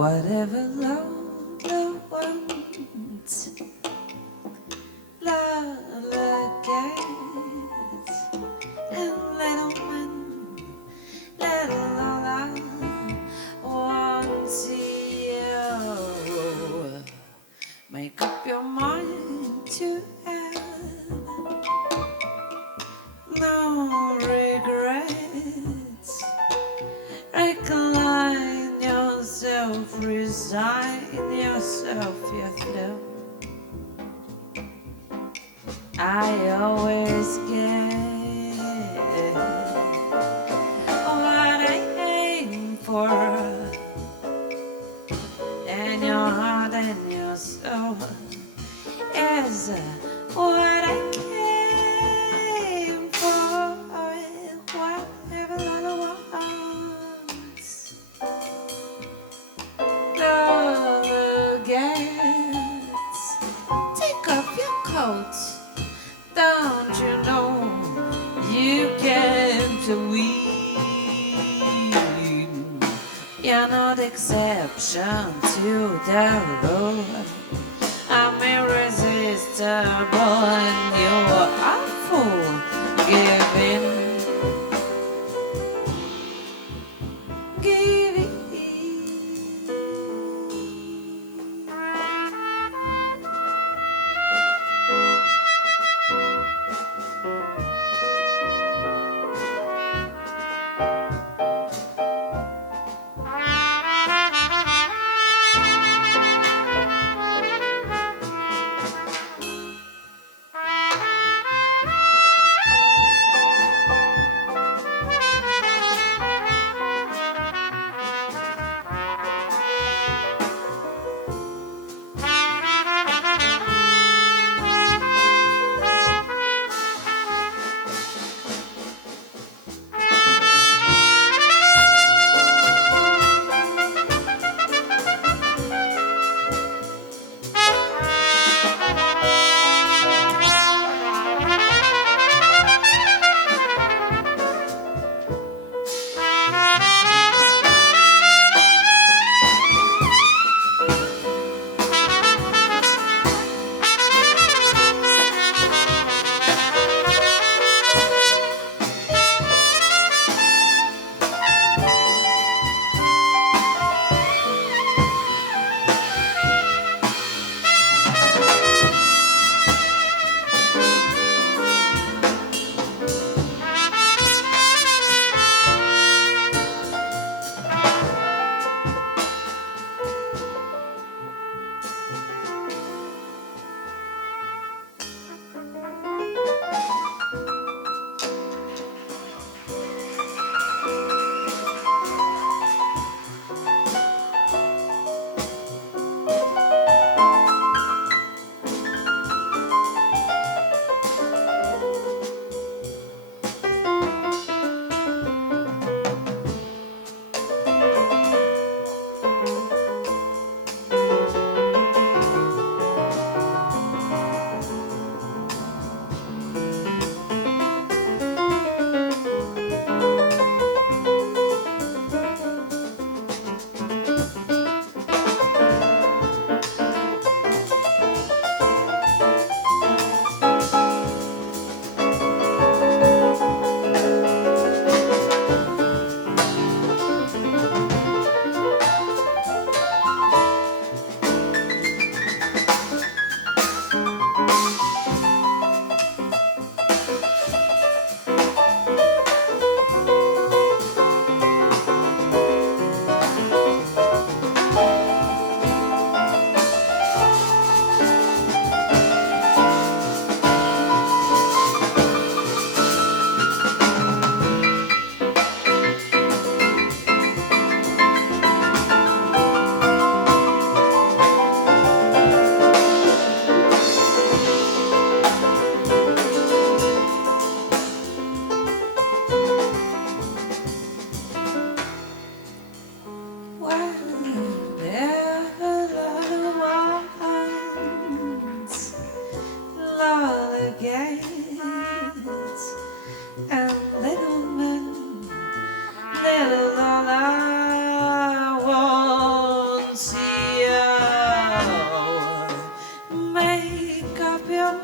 whatever Lola wants. Lola gets and little man, little Lola wants you. Make up your mind to have no regrets. Recline yourself, resign yourself, your flow. I always get what I aim for, and your heart and your soul is what I came for. Whatever Lola wants, Lola gets. Take off your coat. Don't you know you can't win? You're not exception to the rule. I'm irresistible and you're awful. Give in. Give in.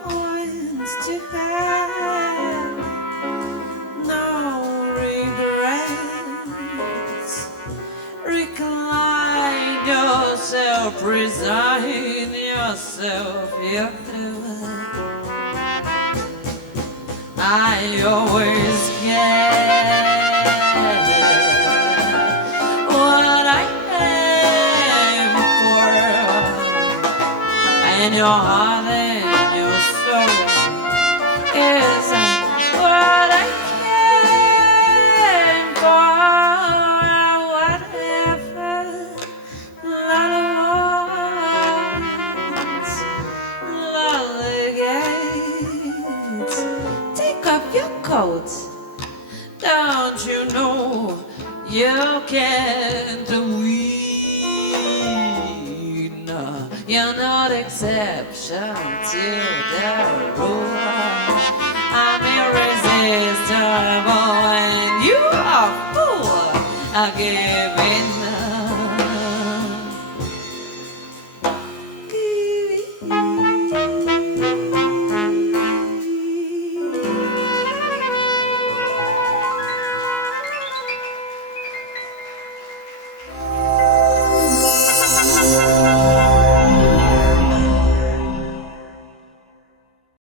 wants to have no regrets. Recline yourself, resign yourself, you do it. I always get what I aim for, and your heart and your soul is what I came for. Whatever love wants, Lolla gates. Take off your coat. Don't you know you can't win? No, you're not exception to the rule. I'm irresistible and you are fool. I'll give